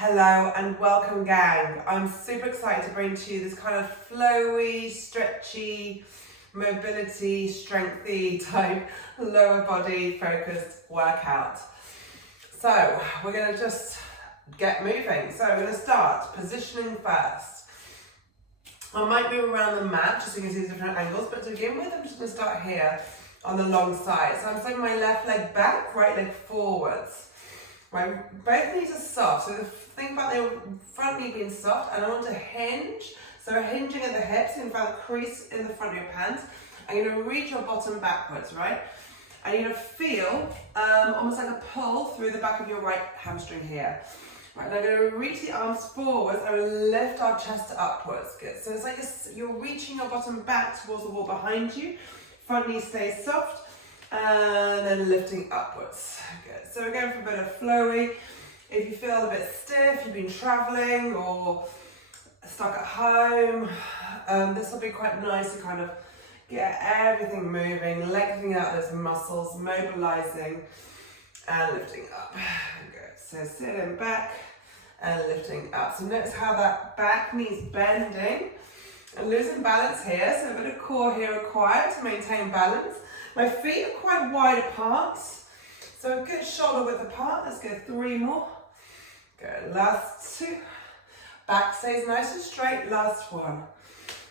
Hello and welcome, gang. I'm super excited to bring to you this kind of flowy, stretchy, mobility, strengthy type lower body focused workout. So we're going to just get moving. So we're going to start positioning first. I might move around the mat just so you can see the different angles, but to begin with, I'm just going to start here on the long side. So I'm taking my left leg back, right leg forwards. Both knees are soft, so think about the front knee being soft, and I want to hinge. So hinging at the hips, in front of the crease in the front of your pants. I'm going to reach your bottom backwards, right? And you're going to feel almost like a pull through the back of your right hamstring here. Right, and I'm going to reach the arms forwards and lift our chest upwards. Good. So it's like you're reaching your bottom back towards the wall behind you. Front knee stays soft. And then lifting upwards. Good. So we're going for a bit of flowy. If you feel a bit stiff, you've been traveling or stuck at home, this will be quite nice to kind of get everything moving, lengthening out those muscles, mobilizing and lifting up. Good. So sitting back and lifting up. So notice how that back knee's bending and losing balance here. So a bit of core here required to maintain balance. My feet are quite wide apart, so a good shoulder width apart. Let's go 3 more. Good, last 2. Back stays nice and straight, last 1.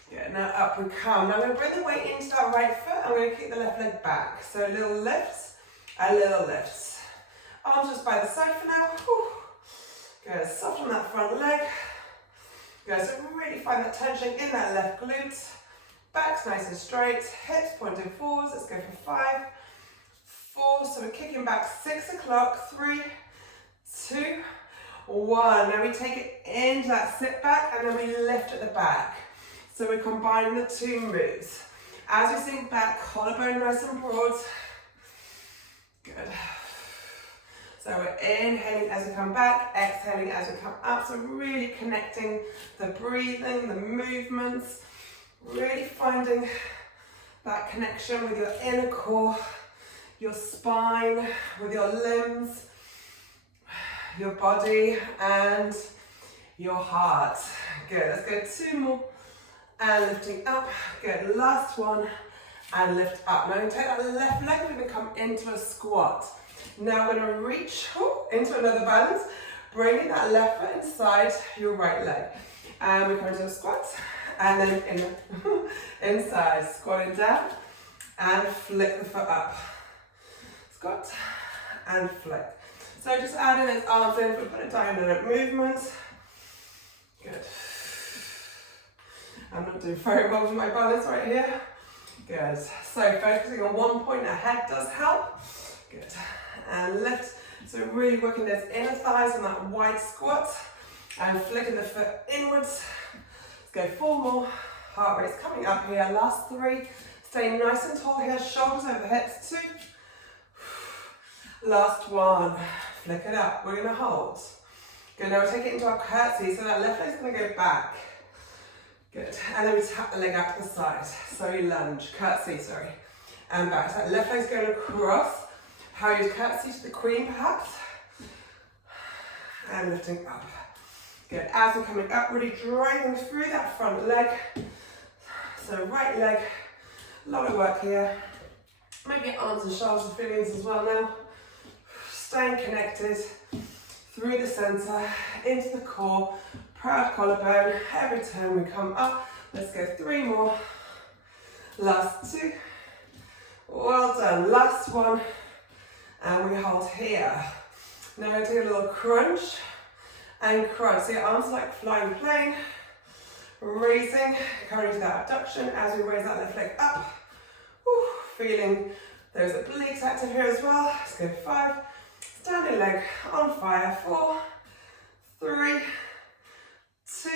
Good, now up we come. Now I'm going to bring the weight into that right foot. I'm going to kick the left leg back. So a little lift, a little lift. Arms just by the side for now. Whew. Good, soft on that front leg. Good, so really find that tension in that left glute. Back's nice and straight, hips pointing forwards. Let's go for 5, 4. So we're kicking back 6 o'clock. 3, 2, 1. Now we take it into that sit back and then we lift at the back. So we're combining the 2 moves. As we sink back, collarbone nice and broad. Good. So we're inhaling as we come back, exhaling as we come up. So really connecting the breathing, the movements. Really finding that connection with your inner core, your spine, with your limbs, your body, and your heart. Good, let's go 2 more. And lifting up. Good, last 1. And lift up. Now I'm going to take that left leg, we're going to come into a squat. Now we're going to reach into another balance, bringing that left foot inside your right leg. And we're coming to a squat. And then inside, squatting down and flick the foot up. Squat and flick. So just adding those arms in for a bit of dynamic movement. Good. I'm not doing very well with my balance right here. Good. So focusing on one point ahead does help. Good. And lift. So really working those inner thighs on that wide squat and flicking the foot inwards. Go 4 more. Heart rate's coming up here. Last 3. Stay nice and tall here. Shoulders over the hips. 2. Last 1. Flick it up. We're going to hold. Good. Now we'll take it into our curtsy. So that left leg's going to go back. Good. And then we tap the leg out to the side. So you lunge. Curtsy, sorry. And back. So that left leg's going across. How you curtsy to the queen, perhaps. And lifting up. Good, as we're coming up, really driving through that front leg. So right leg, a lot of work here. Maybe arms and shoulders feelings as well now. Staying connected through the center, into the core, proud collarbone. Every time we come up, let's go 3 more. Last 2. Well done, last 1. And we hold here. Now we're going to do a little crunch. And crunch. So your arms are like flying plane. Raising, coming to that abduction as we raise that left leg up. Woo, feeling those obliques active here as well. Let's go 5. Standing leg on fire. 4, 3, 2,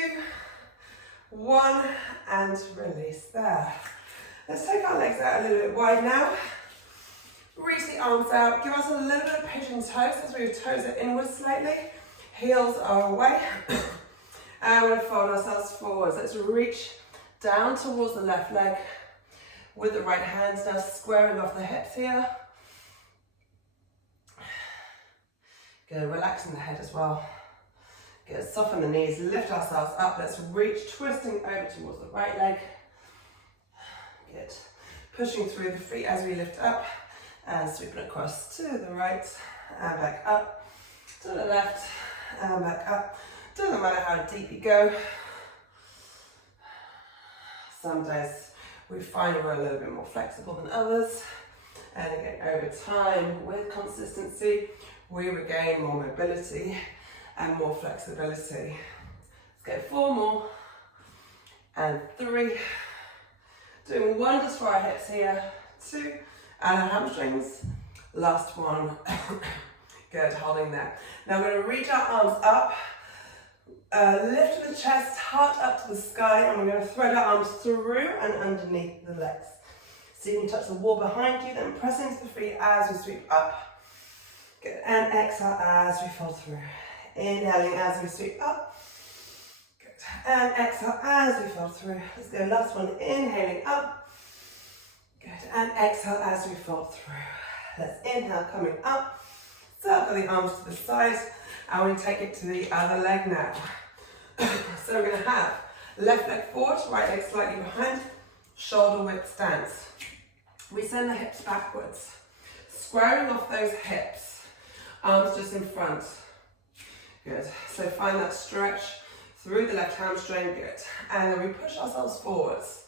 1. And release there. Let's take our legs out a little bit wide now. Reach the arms out. Give us a little bit of pigeon toes as we toes it inwards slightly. Heels are away, and we're going to fold ourselves forwards. Let's reach down towards the left leg with the right hands now squaring off the hips here. Good, relaxing the head as well. Good, soften the knees, lift ourselves up. Let's reach, twisting over towards the right leg. Good. Pushing through the feet as we lift up and sweeping across to the right and back up, to the left and back up. Doesn't matter how deep you go. Some days we find we're a little bit more flexible than others. And again, over time, with consistency, we regain more mobility and more flexibility. Let's go 4 more and 3. Doing wonders for our hips here. 2 and our hamstrings. Last one. Good, holding there. Now I'm going to reach our arms up, lift the chest, heart up to the sky, and we're going to thread our arms through and underneath the legs. So you can touch the wall behind you, then press into the feet as we sweep up. Good, and exhale as we fold through. Inhaling as we sweep up. Good, and exhale as we fold through. Let's go, last one, inhaling up. Good, and exhale as we fold through. Let's inhale, coming up. Circle the arms to the side, and we take it to the other leg now. So we're going to have left leg forward, right leg slightly behind, shoulder width stance. We send the hips backwards, squaring off those hips, arms just in front. Good. So find that stretch through the left hamstring. Good. And then we push ourselves forwards.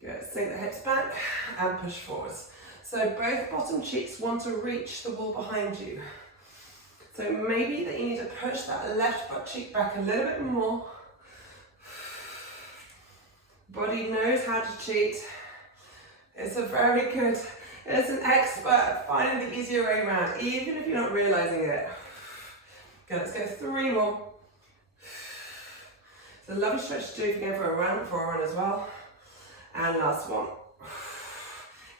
Good. Sink the hips back and push forwards. So both bottom cheeks want to reach the wall behind you. So maybe that you need to push that left butt cheek back a little bit more. Body knows how to cheat. It's an expert at finding the easier way around, even if you're not realizing it. Good, let's go 3 more. It's a lovely stretch to do if you're going for a run as well. And last one.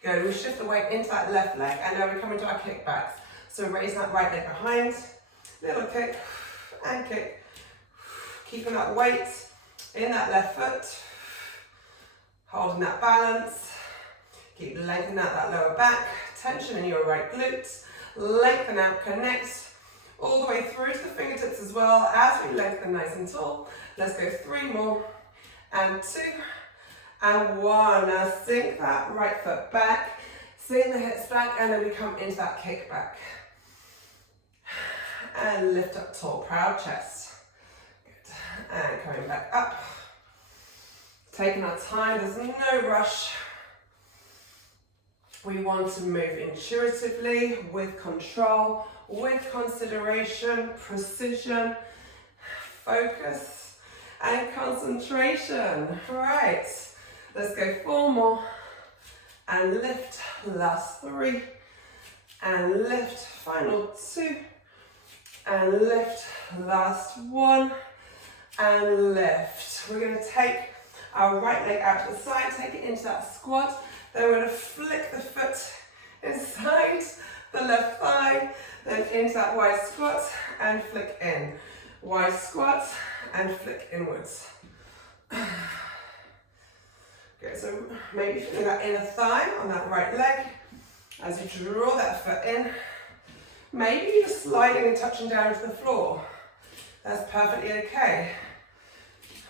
Good, we shift the weight into that left leg, and now we come into our kickbacks. So raise that right leg behind, little kick and kick. Keeping that weight in that left foot, holding that balance. Keep lengthening out that lower back, tension in your right glutes, lengthen out, connect all the way through to the fingertips as well as we lengthen nice and tall. Let's go 3 more, and 2, and 1. Now sink that right foot back, sink the hips back, and then we come into that kick back. And lift up tall, proud chest. Good. And coming back up. Taking our time, there's no rush. We want to move intuitively, with control, with consideration, precision, focus, and concentration. Right, let's go 4 more, and lift, last 3, and lift, final 2, and lift, last 1, and lift. We're going to take our right leg out to the side, take it into that squat. Then we're going to flick the foot inside the left thigh, then into that wide squat and flick in. Wide squat and flick inwards. Okay, so maybe feeling that inner thigh on that right leg as you draw that foot in. Maybe you're sliding and touching down to the floor. That's perfectly okay.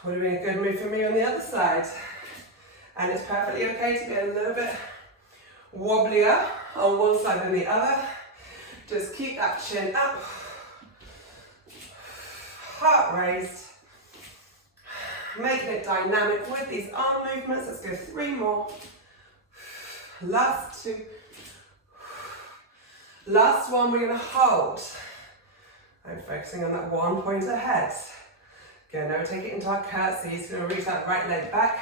Would have been a good move for me on the other side. And it's perfectly okay to be a little bit wobblier on one side than the other. Just keep that chin up, heart raised, making it dynamic with these arm movements. Let's go 3 more. Last 2. Last one, we're going to hold. I'm focusing on that one point ahead. Good, now we take it into our curtsies. We're going to reach that right leg back.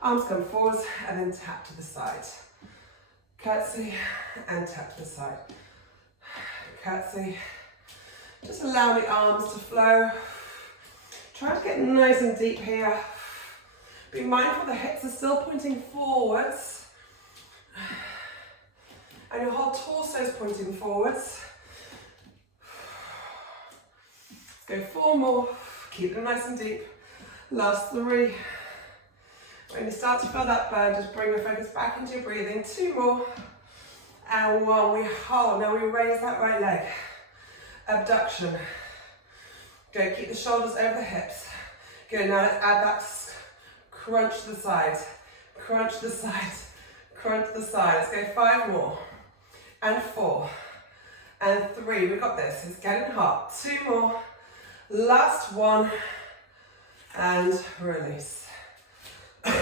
Arms come forward and then tap to the side. Curtsy and tap to the side. Curtsy. Just allow the arms to flow. Try to get nice and deep here. Be mindful the hips are still pointing forwards. And your whole torso is pointing forwards. Let's go 4 more. Keep them nice and deep. Last 3. When you start to feel that burn, just bring the focus back into your breathing. 2 more. And 1. We hold. Now we raise that right leg. Abduction. Good, keep the shoulders over the hips. Good, now let's add that crunch to the side, crunch to the side, crunch to the side. Let's go 5 more, and 4, and 3. We've got this, it's getting hot. 2 more, last one, and release. All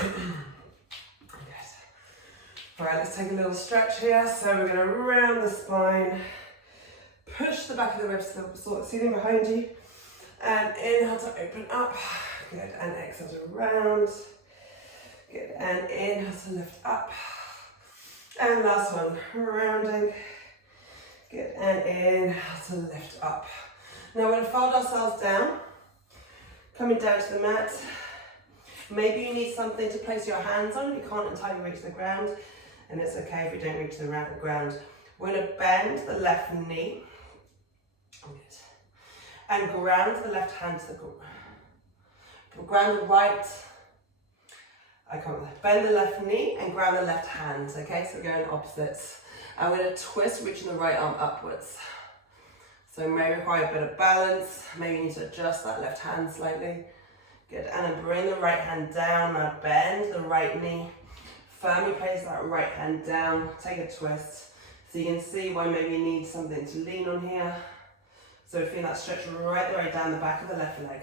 right, let's take a little stretch here. So we're going to round the spine, push the back of the ribs to the ceiling behind you, and inhale to open up. Good, and exhale to round. Good, and inhale to lift up. And last one, rounding. Good, and inhale to lift up. Now we're going to fold ourselves down, coming down to the mat. Maybe you need something to place your hands on. You can't entirely reach the ground, and it's okay if you don't reach the ground. We're going to bend the left knee. Good. And ground the left hand to the ground. Ground the right. Bend the left knee and ground the left hand. Okay, so we're going opposites. And we're going to twist, reaching the right arm upwards. So may require a bit of balance. Maybe you need to adjust that left hand slightly. Good, and then bring the right hand down. Now bend the right knee. Firmly place that right hand down. Take a twist. So you can see why maybe you need something to lean on here. So feel that stretch right the way down the back of the left leg.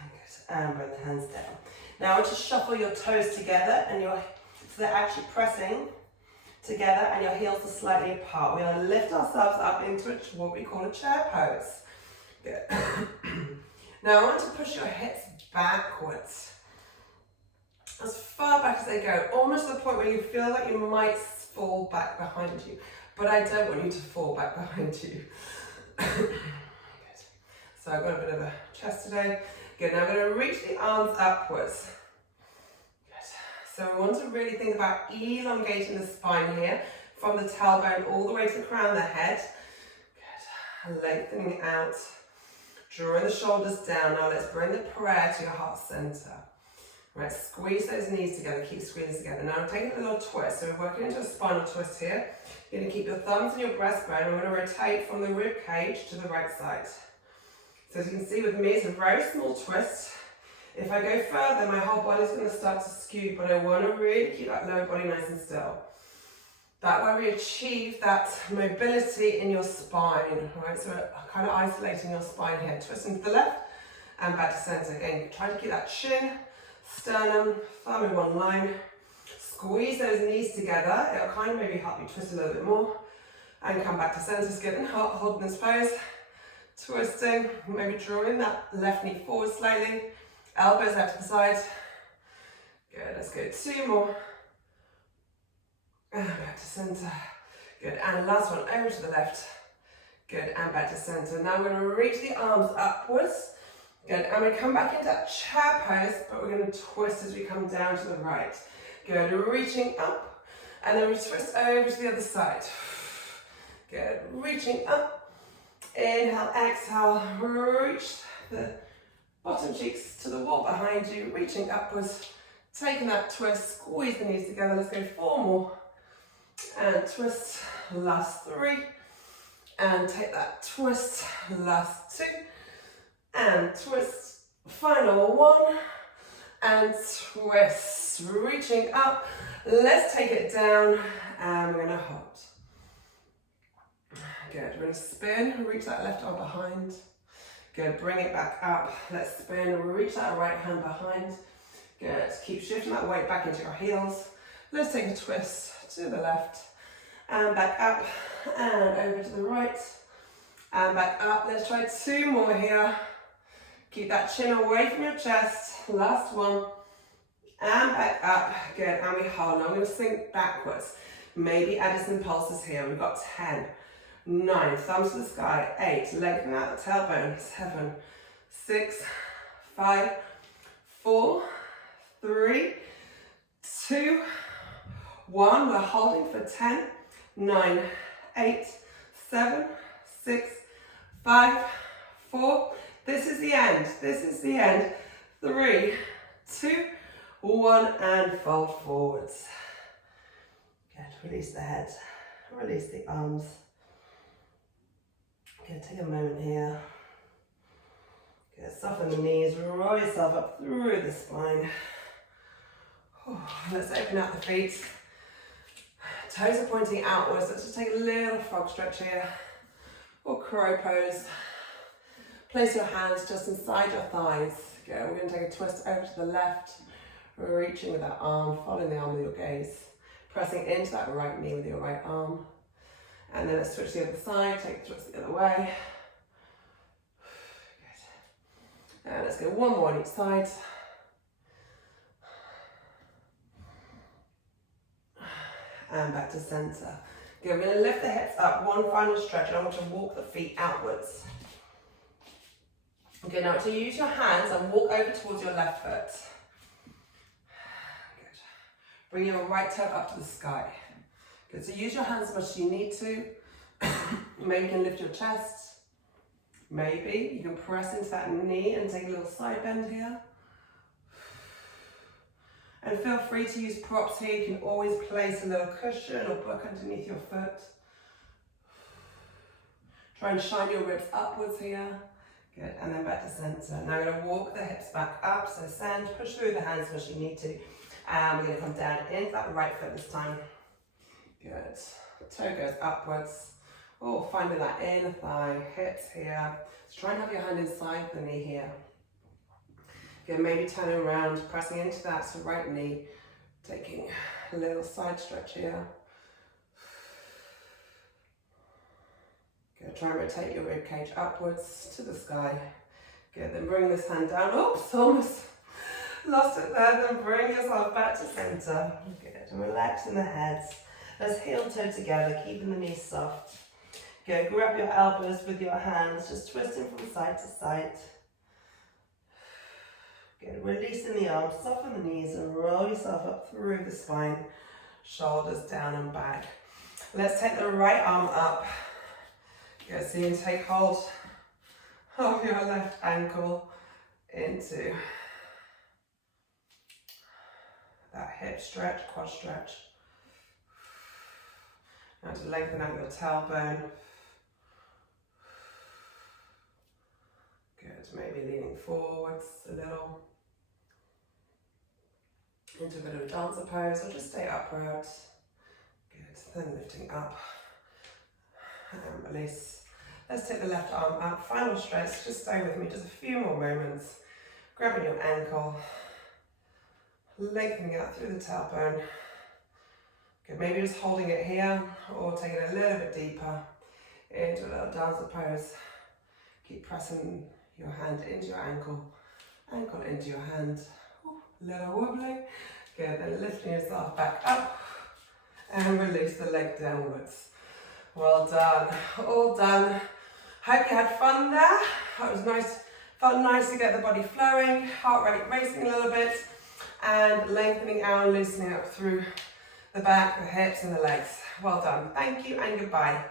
Good, and bring the hands down. Now I want you to shuffle your toes together, and so they're actually pressing together, and your heels are slightly apart. We're going to lift ourselves up into what we call a chair pose. Good. Now I want to push your hips backwards, as far back as they go, almost to the point where you feel like you might fall back behind you, but I don't want you to fall back behind you. Good. So I've got a bit of a chest today. Good, now I'm going to reach the arms upwards. Good. So we want to really think about elongating the spine here, from the tailbone all the way to the crown of the head. Good, lengthening out. Drawing the shoulders down. Now let's bring the prayer to your heart center. Right, squeeze those knees together, keep squeezing together. Now take a little twist. So we're working into a spinal twist here. You're going to keep your thumbs in your breastbone. I'm going to rotate from the rib cage to the right side. So as you can see with me, it's a very small twist. If I go further, my whole body's going to start to skew, but I want to really keep that lower body nice and still. That way we achieve that mobility in your spine, right? So we're kind of isolating your spine here. Twisting to the left and back to center. Again, try to keep that chin, sternum, thumb in one line. Squeeze those knees together. It'll kind of maybe help you twist a little bit more. And come back to center, getting hot, holding this pose. Twisting, maybe drawing that left knee forward slightly. Elbows out to the side. Good, let's go 2 more. And back to center. Good, and last one, over to the left. Good, and back to center. Now we're going to reach the arms upwards. Good, and we come back into that chair pose, but we're going to twist as we come down to the right. Good, reaching up, and then we twist over to the other side. Good, reaching up. Inhale, exhale, reach the bottom cheeks to the wall behind you, reaching upwards, taking that twist, squeeze the knees together. Let's go 4 more. And twist, last 3. And take that twist, last 2. And twist, final 1. And twist, reaching up. Let's take it down, and we're going to hold. Good, we're going to spin, reach that left arm behind. Good, bring it back up. Let's spin, reach that right hand behind. Good, keep shifting that weight back into your heels. Let's take a twist to the left and back up and over to the right and back up. Let's try 2 more here. Keep that chin away from your chest. Last one. And back up. Good, and we hold. Now I'm going to sink backwards. Maybe Addison pulses here. We've got 10. 9, thumbs to the sky. 8, lengthen out the tailbone. 7, 6, 5, 4, 3, 2, 1. We're holding for 10, 9, 8, 7, 6, 5, 4. This is the end. This is the end. 3, 2, 1, and fold forwards. Good. Release the head. Release the arms. Okay, take a moment here. Good, soften the knees, roll yourself up through the spine. Let's open out the feet. Toes are pointing outwards. Let's just take a little frog stretch here. Or crow pose. Place your hands just inside your thighs. Good, we're going to take a twist over to the left. Reaching with that arm, following the arm with your gaze. Pressing into that right knee with your right arm. And then let's switch to the other side, take the twist the other way. Good. And let's go one more on each side. And back to center. Good, we're going to lift the hips up, one final stretch, and I want you to walk the feet outwards. Okay, now to use your hands and walk over towards your left foot. Good. Bring your right toe up to the sky. Good, so use your hands as much as you need to. Maybe you can lift your chest. Maybe you can press into that knee and take a little side bend here. And feel free to use props here. You can always place a little cushion or book underneath your foot. Try and shine your ribs upwards here. Good, and then back to center. Now we're going to walk the hips back up, so send, push through the hands as much as you need to. And we're going to come down into that right foot this time. Good, toe goes upwards. Oh, finding that inner thigh, hips here. So try and have your hand inside the knee here. Good, maybe turning around, pressing into that so right knee, taking a little side stretch here. Good, try and rotate your rib cage upwards to the sky. Good, then bring this hand down. Oops, almost lost it there. Then bring yourself back to center. Good, and relaxing the heads. Let's heel toe together, keeping the knees soft. Good, grab your elbows with your hands, just twisting from side to side. Good, releasing the arms, soften the knees and roll yourself up through the spine, shoulders down and back. Let's take the right arm up. Good, so you can take hold of your left ankle into that hip stretch, quad stretch. Now to lengthen out your tailbone. Good, maybe leaning forwards a little. Into a bit of a dancer pose, or just stay upright. Good, then lifting up. And release. Let's take the left arm up. Final stretch, just stay with me just a few more moments. Grabbing your ankle. Lengthening out through the tailbone. Good, maybe just holding it here, or taking it a little bit deeper into a little dancer pose. Keep pressing your hand into your ankle, ankle into your hand. A little wobbly. Good, then lifting yourself back up and release the leg downwards. Well done, all done. Hope you had fun there. That was nice, felt nice to get the body flowing, heart rate racing a little bit, and lengthening out and loosening up through the back, the hips and the legs. Well done. Thank you and goodbye.